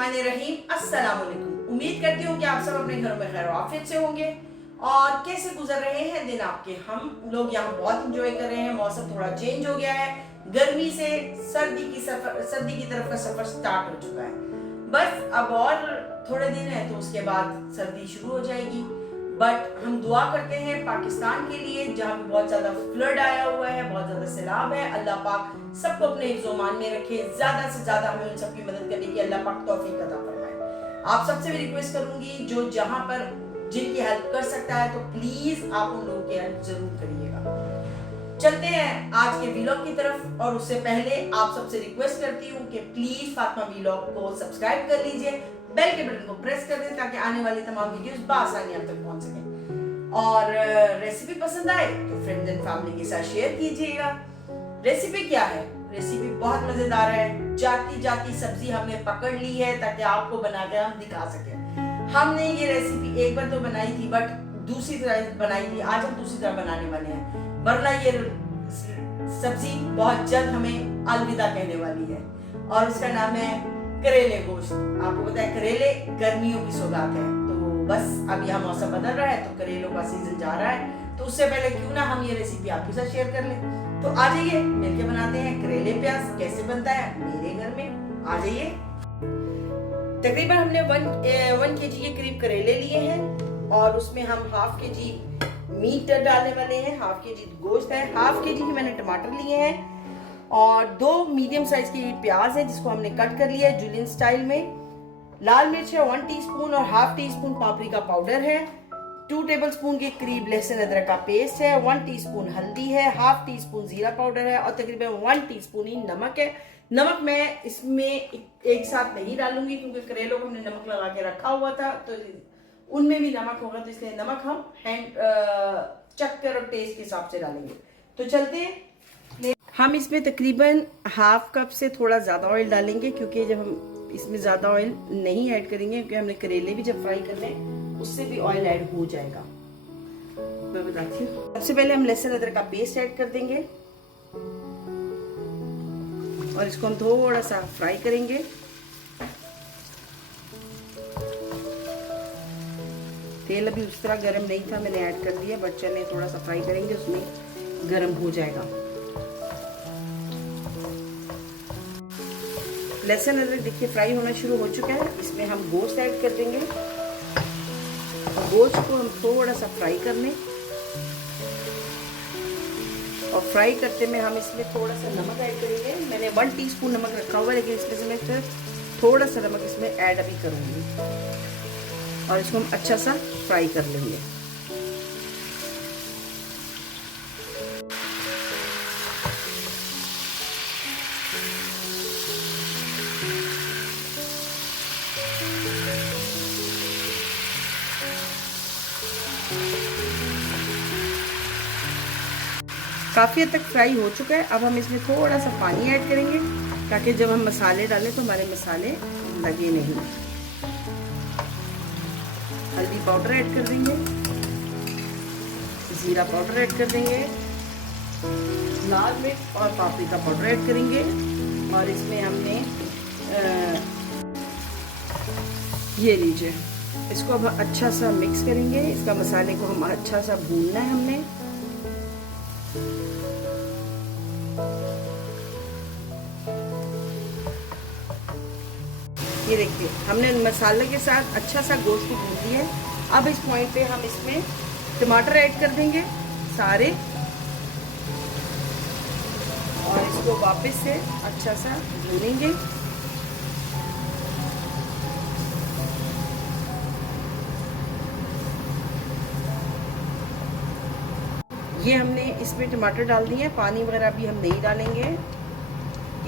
बिस्मिल्लाहिर्रहमानिर्रहीम। अस्सलाम वालेकुम। उम्मीद करती हूँ कि आप सब अपने घरों में खैर आफियत से होंगे। और कैसे गुजर रहे हैं दिन आपके? हम लोग यहाँ बहुत इंजॉय कर रहे हैं। मौसम थोड़ा चेंज हो गया है, गर्मी से सर्दी की तरफ का सफर स्टार्ट हो चुका है। बस अब और थोड़े दिन है तो उसके बाद सर्दी शुरू हो जाएगी। बट हम दुआ करते हैं पाकिस्तान के लिए, जहाँ पे बहुत ज्यादा फ्लड आया हुआ है, बहुत ज्यादा सैलाब है। अल्लाह पाक सबको अपने हिफ्ज़-ओ-मान में रखे, ज्यादा से ज्यादा हमें उन सबकी मदद करने की अल्लाह पाक तौफीक अता फरमाए। आप सबसे भी रिक्वेस्ट करूंगी, जो जहाँ पर जिनकी हेल्प कर सकता है तो प्लीज आप उन लोगों की हेल्प जरूर करिएगा। चलते हैं आज के वीलॉग की तरफ, और उससे पहले आप सबसे रिक्वेस्ट करती हूँ कि प्लीज फातिमा वीलॉग को सब्सक्राइब कर लीजिए, बेल के बटन को प्रेस कर दें ताकि आने वाली तमाम वीडियोस बआसानी आप तक पहुंच सकें। और रेसिपी पसंद आए तो फ्रेंड्स एंड फैमिली के साथ शेयर कीजिएगा। रेसिपी क्या है? रेसिपी बहुत मजेदार है। जाती जाती सब्जी हमने पकड़ ली है ताकि आपको बनाकर हम दिखा सकें। हमने ये रेसिपी एक बार तो बनाई थी, बट दूसरी तरह बनाई थी। आज हम दूसरी तरह बनाने वाले हैं, वरना ये सब्जी बहुत जल्द हमें अलविदा कहने वाली है। और उसका नाम है करेले गोश्त। आपको पता है करेले गर्मियों की सौगात है, तो बस अब यहाँ मौसम बदल रहा है तो करेलों का सीजन जा रहा है, तो उससे पहले क्यों ना हम ये रेसिपी आपके साथ शेयर कर लें। तो आ जाइए मिलके बनाते हैं करेले प्याज। कैसे बनता है मेरे घर में, आ जाइए। तकरीबन हमने 1 kg के करीब करेले लिए हैं, और उसमें हम ½ kg मीट डालने वाले हैं, ½ kg गोश्त है, ½ kg ही मैंने टमाटर लिए हैं, और 2 मीडियम साइज की प्याज है जिसको हमने कट कर लिया है जुलियन स्टाइल में। लाल मिर्च है 1 टीस्पून, और ½ टीस्पून पापरिका पाउडर है, 2 टेबलस्पून के करीब लहसुन अदरक का पेस्ट है, 1 टीस्पून हल्दी है, ½ टीस्पून जीरा पाउडर है, और तकरीबन 1 टीस्पून ही नमक है। नमक मैं इसमें एक साथ नहीं डालूंगी क्योंकि करेलों को हमने नमक लगा के रखा हुआ था, तो उनमें भी नमक होगा, तो इसलिए नमक हम चक्कर और टेस्ट के हिसाब से डालेंगे। तो चलते हैं। हम इसमें तकरीबन ½ कप से थोड़ा ज़्यादा ऑयल डालेंगे, क्योंकि जब हम इसमें ज़्यादा ऑयल नहीं ऐड करेंगे, क्योंकि हमने करेले भी जब फ्राई करने उससे भी ऑयल ऐड हो जाएगा। मैं बताती हूँ। सबसे पहले हम लहसुन अदरक का पेस्ट ऐड कर देंगे, और इसको हम थोड़ा सा फ्राई करेंगे। तेल अभी उस तरह गर्म नहीं था, मैंने ऐड कर दिया, बट चले थोड़ा सा फ्राई करेंगे, उसमें गर्म हो जाएगा। लहसुन अदरक देखिए फ्राई होना शुरू हो चुका है। इसमें हम गोश्त ऐड कर देंगे, गोश्त को हम थोड़ा सा फ्राई कर लें, और फ्राई करते में हम इसमें थोड़ा सा नमक ऐड करेंगे। मैंने 1 टीस्पून नमक रखा हुआ है, लेकिन इसमें से मैं फिर थोड़ा सा नमक इसमें ऐड अभी करूँगी, और इसको हम अच्छा सा फ्राई कर लेंगे। काफ़ी हद तक फ्राई हो चुका है। अब हम इसमें थोड़ा सा पानी ऐड करेंगे ताकि जब हम मसाले डालें तो हमारे मसाले लगे नहीं। हल्दी पाउडर ऐड कर देंगे, जीरा पाउडर ऐड कर देंगे, लाल मिर्च और पापरिका पाउडर ऐड करेंगे, और इसमें हमने ये लीजिए, इसको अब अच्छा सा मिक्स करेंगे। इसका मसाले को हम अच्छा सा भूनना है हमने। ये देखिए हमने मसाले के साथ अच्छा सा गोश्त को भून लिया है। अब इस पॉइंट पे हम इसमें टमाटर ऐड कर देंगे सारे, और इसको वापस से अच्छा सा भूनेंगे। ये हमने इसमें टमाटर डाल दिए हैं, पानी वगैरह भी हम नहीं डालेंगे।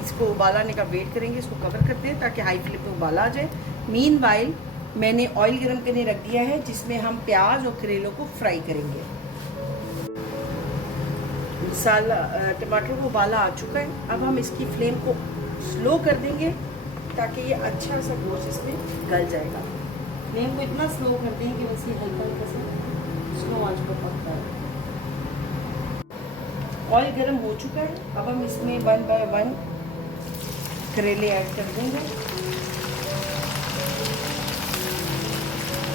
इसको उबाल आने का वेट करेंगे, इसको कवर करते हैं ताकि हाई फ्लेम पे उबाला आ जाए। मीनवाइल मैंने ऑयल गरम करने रख दिया है, जिसमें हम प्याज और करेलों को फ्राई करेंगे। मसाला टमाटर को उबाला आ चुका है। अब हम इसकी फ्लेम को स्लो कर देंगे ताकि ये अच्छा सा गोश्त इसमें गल जाएगा। फ्लेम को इतना स्लो कर दें कि बस ये हल्का हल्का सा स्लो आंच पर पकता है। ऑयल गर्म हो चुका है। अब हम इसमें 1 बाय 1 करेले ऐड कर देंगे।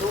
2